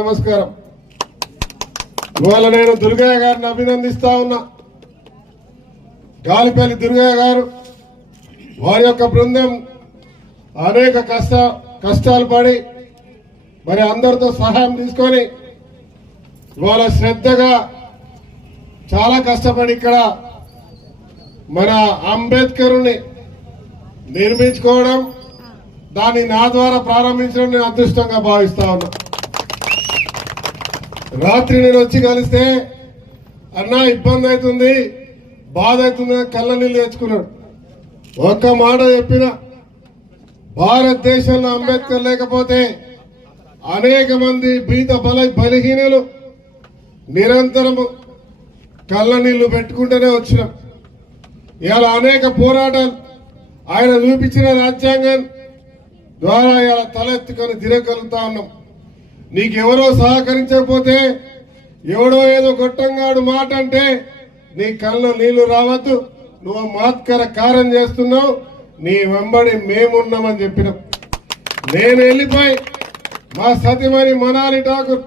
నమస్కారం. ఇవాళ నేను దుర్గయ్య గారిని అభినందిస్తా ఉన్నా. గాలిపల్లి దుర్గయ్య గారు వారి యొక్క బృందం అనేక కష్టాలు పడి మరి అందరితో సహాయం తీసుకొని ఇవాళ శ్రద్ధగా చాలా కష్టపడి ఇక్కడ మన అంబేద్కర్ని నిర్మించుకోవడం, దాన్ని నా ద్వారా ప్రారంభించడం నేను అదృష్టంగా భావిస్తా ఉన్నా. రాత్రి నేను వచ్చి కలిస్తే అన్నా ఇబ్బంది అవుతుంది, బాధ అవుతుంది, కళ్ళ నీళ్ళు తెచ్చుకున్నాడు. ఒక్క మాట చెప్పిన, భారతదేశంలో అంబేద్కర్ లేకపోతే అనేక మంది బలహీనులు నిరంతరం కళ్ళ నీళ్లు పెట్టుకుంటూనే వచ్చినాం. ఇలా అనేక పోరాటాలు ఆయన చూపించిన రాజ్యాంగం ద్వారా ఇలా తలెత్తుకొని తిరగలుగుతా ఉన్నాం. నీకెవరో సహకరించకపోతే, ఎవడో ఏదో గొట్టంగాడు మాట అంటే నీ కళ్ళు నీళ్లు రావద్దు, నువ్వు మహత్కర కార్యం చేస్తున్నావు, నీ వెంబడి మేమున్నామని చెప్పినాం. నేను వెళ్ళిపోయి మా సతీమణి మనాలి ఠాకూర్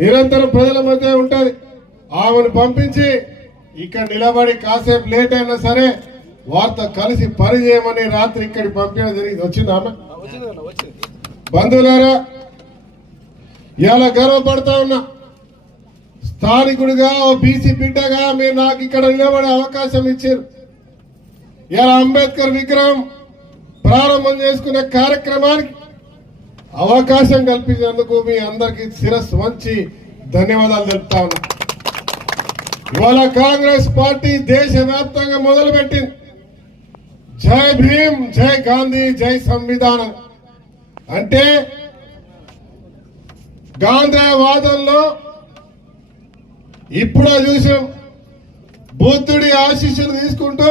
నిరంతరం ప్రజల మధ్య ఉంటుంది, ఆమెను పంపించి ఇక్కడ నిలబడి కాసేపు లేట్ అయినా సరే వారితో కలిసి పని చేయమని రాత్రి ఇక్కడికి పంపించడం జరిగింది. వచ్చింది ఆమె. బంధువులారా, ఇలా గర్వపడతా ఉన్నా. స్థానికుడిగా ఓ బీసీ బిడ్డగా మీరు నాకు ఇక్కడ నిలబడే అవకాశం ఇచ్చారు. ఇలా అంబేద్కర్ విగ్రహం ప్రారంభం చేసుకునే కార్యక్రమానికి అవకాశం కల్పించినందుకు మీ అందరికీ శిరస్సు వంచి ధన్యవాదాలు తెలుపుతా ఉన్నా. ఇవాళ కాంగ్రెస్ పార్టీ దేశవ్యాప్తంగా మొదలుపెట్టింది జై భీమ్, జై గాంధీ, జై సంవిధానం. అంటే గాంధేయవాదంలో ఇప్పుడే చూసాం, బుద్ధుడి ఆశీస్సులు తీసుకుంటూ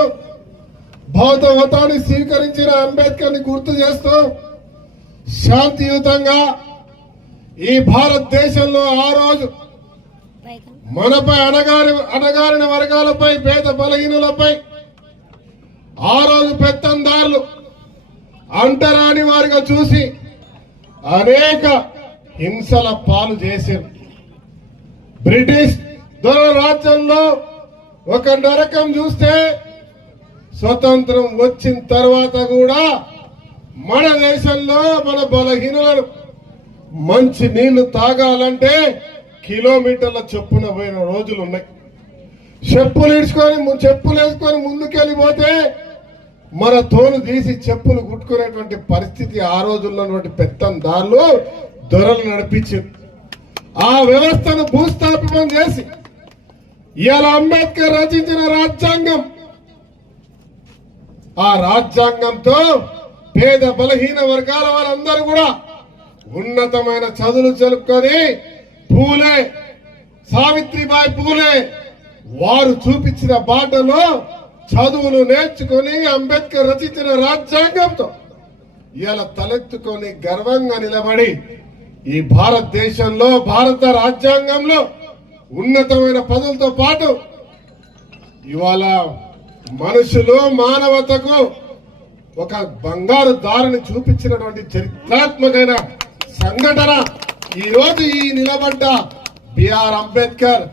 బౌద్ధ మతాన్ని స్వీకరించిన అంబేద్కర్ ని గుర్తు చేస్తూ శాంతియుతంగా ఈ భారతదేశంలో ఆ రోజు మనపై అణగారిన వర్గాలపై, పేద బలహీనులపై ఆ రోజు పెత్తందారులు అంటరాని వారిగా చూసి అనేక హింసల పాలు చేశారు. బ్రిటిష్ దొర రాజ్యంలో ఒక నరకం చూస్తే స్వతంత్రం వచ్చిన తర్వాత కూడా మన దేశంలో మన బలహీనులను మంచి నీళ్లు తాగాలంటే కిలోమీటర్ల చొప్పున పోయిన రోజులు ఉన్నాయి. చెప్పులు వేసుకొని ముందుకెళ్ళిపోతే మన తోలు తీసి చెప్పులు కుట్టుకునేటువంటి పరిస్థితి ఆ రోజుల్లో పెత్తందారులు దొరలు నడిపించింది. ఆ వ్యవస్థను భూస్థాపితం చేసి ఇవాళ అంబేద్కర్ రచించిన రాజ్యాంగం, ఆ రాజ్యాంగంతో పేద బలహీన వర్గాల వారందరూ కూడా ఉన్నతమైన చదువులు జరుపుకొని పూలే, సావిత్రిబాయి పూలే వారు చూపించిన బాటలో చదువులు నేర్చుకొని అంబేద్కర్ రచించిన రాజ్యాంగంతో ఇవాళ తలెత్తుకొని గర్వంగా నిలబడి ఈ భారతదేశంలో భారత రాజ్యాంగంలో ఉన్నతమైన పదవులతో పాటు ఇవాళ మనుషులు మానవతకు ఒక బంగారు దారిని చూపించినటువంటి చరిత్రాత్మకమైన సంఘటన ఈ రోజు ఈ నిలబడ్డ బిఆర్ అంబేద్కర్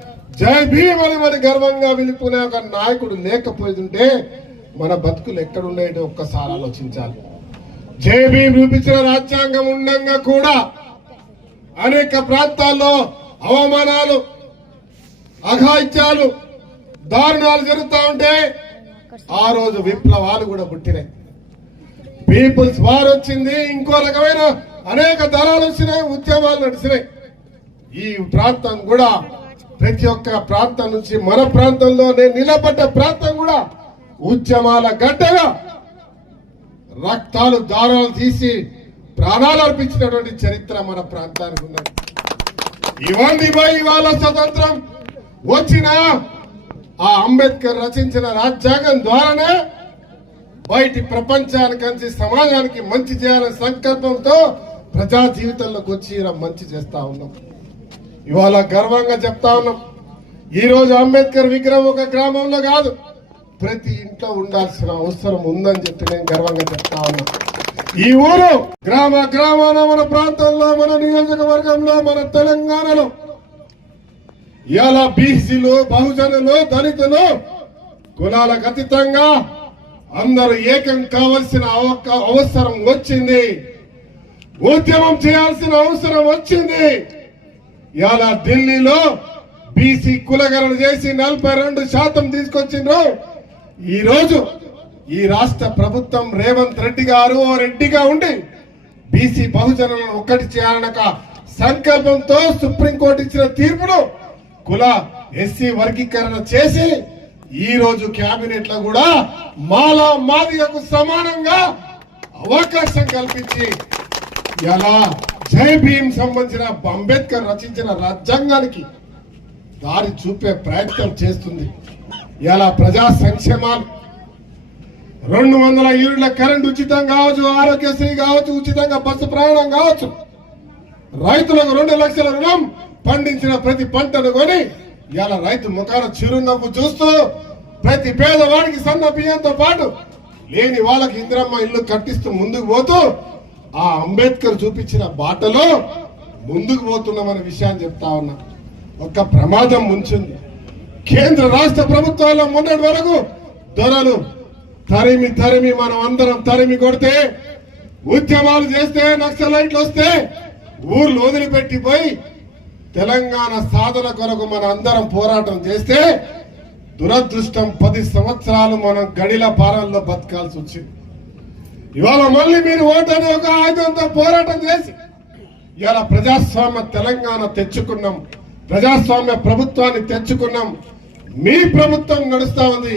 జై భీమ్ అని మరి గర్వంగా పిలుపుకునే ఒక నాయకుడు లేకపోతుంటే మన బతుకులు ఎక్కడున్నాయో ఒక్కసారి ఆలోచించాలి. జై భీమ్ చూపించిన రాజ్యాంగం ఉండగా కూడా అనేక ప్రాంతాల్లో అవమానాలు, అఘాయిత్యాలు, దారుణాలు జరుగుతూ ఉంటే ఆ రోజు విప్లవాలు కూడా పుట్టినాయి. పీపుల్స్ వార్ వచ్చింది, ఇంకో రకమైన అనేక దళాలు వచ్చినాయి, ఉద్యమాలు నడిచినాయి. ఈ ప్రాంతం కూడా ప్రతి ఒక్క ప్రాంతం నుంచి మన ప్రాంతంలో నేను నిలబడ్డ ప్రాంతం కూడా ఉద్యమాల గడ్డగా రక్తాలు దారాలు తీసి ప్రాణాలు అర్పించినటువంటి చరిత్ర మన ప్రాంతానికి ఉన్నది. ఇవన్నీ ఇవాళ స్వతంత్రం వచ్చిన ఆ అంబేద్కర్ రచించిన రాజ్యాంగం ద్వారానే బయటి ప్రపంచానికి, సమాజానికి మంచి చేయాలనే సంకల్పంతో ప్రజా జీవితంలోకి వచ్చి ఇలా మంచి చేస్తా ఉన్నాం. ఇవాళ గర్వంగా చెప్తా ఉన్నాం, ఈ రోజు అంబేద్కర్ విగ్రహం ఒక గ్రామంలో కాదు, ప్రతి ఇంట్లో ఉండాల్సిన అవసరం ఉందని చెప్పి నేను గర్వంగా చెప్తా ఉన్నా. ఈ ఊరు గ్రామాన మన ప్రాంతంలో, మన నియోజకవర్గంలో, మన తెలంగాణలో ఇలా బీసీలు, బహుజనులు, దళితులు కులాలకు అతీతంగా అందరూ ఏకం కావాల్సిన అవసరం వచ్చింది. ఉద్యమం చేయాల్సిన అవసరం వచ్చింది. ఇలా ఢిల్లీలో బీసీ కులగణన చేసి 42% తీసుకొచ్చిండ్రు. ఈ రోజు ఈ రాష్ట్ర ప్రభుత్వం రేవంత్ రెడ్డి గారు రెడ్డిగా ఉండి బీసీ బహుజనులను ఒక్కటి చేయాలనక సంకల్పంతో సుప్రీంకోర్టు ఇచ్చిన తీర్పును కుల ఎస్సీ వర్గీకరణ చేసి ఈ రోజు కేబినెట్ లో కూడా మాలా మాదిగకు సమానంగా అవకాశం కల్పించి ఇలా జై భీమ్ సంబంధించిన అంబేద్కర్ రచించిన రాజ్యాంగానికి దారి చూపే ప్రయత్నం చేస్తుంది. ఇలా ప్రజా సంక్షేమాలు 200 యూనిట్ల కరెంట్ ఉచితం కావచ్చు, ఆరోగ్యశ్రీ కావచ్చు, ఉచితంగా బస్సు ప్రయాణం కావచ్చు, రైతులకు 2 లక్షల రుణం, పండించిన ప్రతి పంటను కొని ఇలా రైతు ముఖాన చిరునవ్వు చూస్తూ ప్రతి పేదవాడికి సన్న బియ్యంతో పాటు లేని వాళ్ళకి ఇందిరమ్మ ఇల్లు కట్టిస్తూ ముందుకు పోతూ ఆ అంబేద్కర్ చూపించిన బాటలో ముందుకు పోతున్నామనే విషయాన్ని చెప్తా ఉన్నా. ఒక ప్రమాదం ముంచింది. కేంద్ర రాష్ట్ర ప్రభుత్వాల్లో మొన్నటి వరకు దొరలు తరిమి మనం అందరం తరిమి కొడితే, ఉద్యమాలు చేస్తే, నక్సలైట్లు వస్తే ఊర్లు వదిలిపెట్టిపోయి తెలంగాణ సాధన కొరకు మన అందరం పోరాటం చేస్తే దురదృష్టం 10 సంవత్సరాలు మనం గడిల పాలనలో బతకాల్సి వచ్చింది. ఇవాళ మళ్ళీ మీరు ఓటని ఒక ఆయుధంతో పోరాటం చేసి ఇవాళ ప్రజాస్వామ్య తెలంగాణ తెచ్చుకున్నాం, ప్రజాస్వామ్య ప్రభుత్వాన్ని తెచ్చుకున్నాం. మీ ప్రభుత్వం నడుస్తా ఉంది.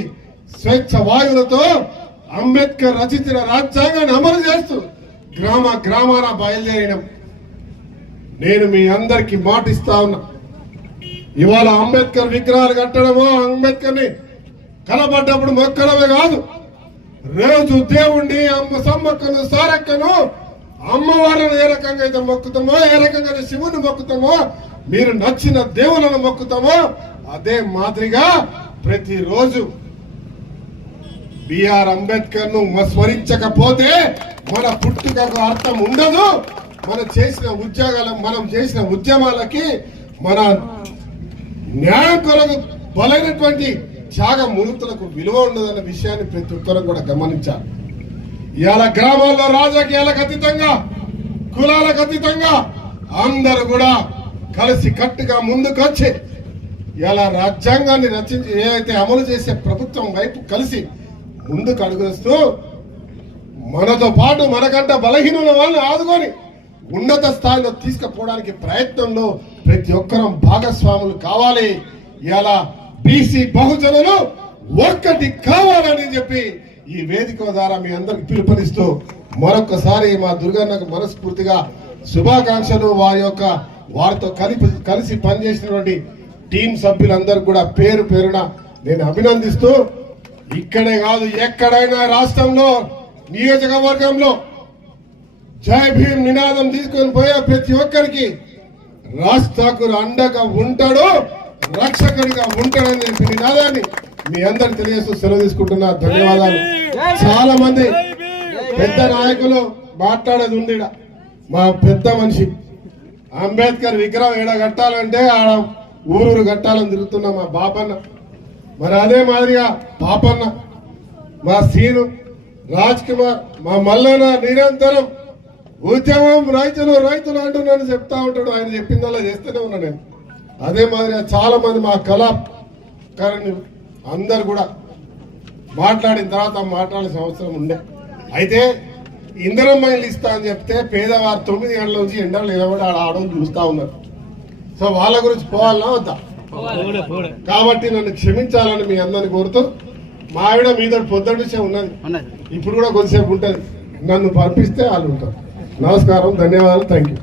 స్వేచ్ఛ వాయువులతో అంబేద్కర్ రచించిన రాజ్యాంగాన్ని అమలు చేస్తూ గ్రామాన బయలుదేరినాం. నేను మీ అందరికి మాటిస్తా ఉన్నా, ఇవాళ అంబేద్కర్ విగ్రహాలు కట్టడమో, అంబేద్కర్ ని కనబడ్డప్పుడు మొక్కడమే కాదు, రోజు దేవుణ్ణి, అమ్మ సమ్మక్కను, సారక్కను, అమ్మవారిని ఏ రకంగా అయితే మొక్కుతామో, ఏ రకంగా శివుని మొక్కుతామో, మీరు నచ్చిన దేవులను మొక్కుతామో అదే మాదిరిగా ప్రతిరోజు బిఆర్ అంబేద్కర్ ను స్మరించకపోతే మన పుట్టుకకు అర్థం ఉండదు. మనం చేసిన ఉద్యమాలకి, మన న్యాయం కొరకు బలైనటువంటి త్యాగ మూర్తులకు విలువ ఉండదన్న విషయాన్ని ప్రతి ఒక్కరు కూడా గమనించాలి. ఇవాళ గ్రామాల్లో రాజకీయాలకు అతీతంగా, కులాలకు అతీతంగా అందరూ కూడా కలిసి కట్టుగా ముందుకొచ్చి ఇలా రాజ్యాంగాన్ని రచించి ఏదైతే అమలు చేసే ప్రభుత్వం వైపు కలిసి ముందుకు అడుగుస్తూ మనతో పాటు మనకంట బలహీనుల వాళ్ళని ఆదుకొని ఉన్నత స్థాయిలో తీసుకుపోవడానికి ప్రయత్నంలో ప్రతి ఒక్కరం భాగస్వాములు కావాలి. ఇలా బీసీ బహుజనులు ఒక్కటి కావాలని చెప్పి ఈ వేదిక ద్వారా మీ అందరికి పిలుపునిస్తూ మరొకసారి మా దుర్గన్నకు మనస్ఫూర్తిగా శుభాకాంక్షలు. వారితో కలిసి పనిచేసినటువంటి టీం సభ్యులందరూ కూడా పేరు పేరున నేను అభినందిస్తూ, ఇక్కడే కాదు ఎక్కడైనా రాష్ట్రంలో, నియోజకవర్గంలో జై భీమ్ నినాదం తీసుకొని పోయే ప్రతి ఒక్కరికి రాష్ట్రకు అండగా ఉంటాడు, రక్షకుడిగా ఉంటాడని చెప్పి నినాదాన్ని మీ అందరికి తెలియజేస్తూ సెలవు తీసుకుంటున్నా. ధన్యవాదాలు. చాలా మంది పెద్ద నాయకులు మాట్లాడేది ఉంది. మా పెద్ద మనిషి అంబేద్కర్ విగ్రహం ఏడ కట్టాలంటే ఆడ ఊరూరు కట్టాలని తిరుగుతున్నా మా బాపన్న. మరి అదే మాదిరిగా పాపన్న, మా సీను, రాజ్ కుమార్, మా మల్లన్న నిరంతరం ఉద్యమం రైతులు అంటున్నాను చెప్తా ఉంటాడు. ఆయన చెప్పిందల్లా చేస్తూనే ఉన్నా నేను. అదే మాదిరిగా చాలా మంది మా కళాకారుని అందరు కూడా మాట్లాడిన తర్వాత మాట్లాడాల్సిన అవసరం ఉండే. అయితే ఇందిరమ్మ ఇల్లు ఇస్తా అని చెప్తే పేదవారు 9 గంటల నుంచి ఎండలు నిలబడి ఆడవాళ్ళు చూస్తా ఉన్నారు. సో వాళ్ళ గురించి పోవాలన్నా వద్దా? కాబట్టి నన్ను క్షమించాలని మీ అందరిని కోరుతూ, మా ఆవిడ మీద పొద్దున్నే ఉన్నది, ఇప్పుడు కూడా కొద్దిసేపు ఉంటుంది. నన్ను పంపిస్తే వాళ్ళు ఉంటారు. నమస్కారం, ధన్యవాదాలు, థ్యాంక్ యూ.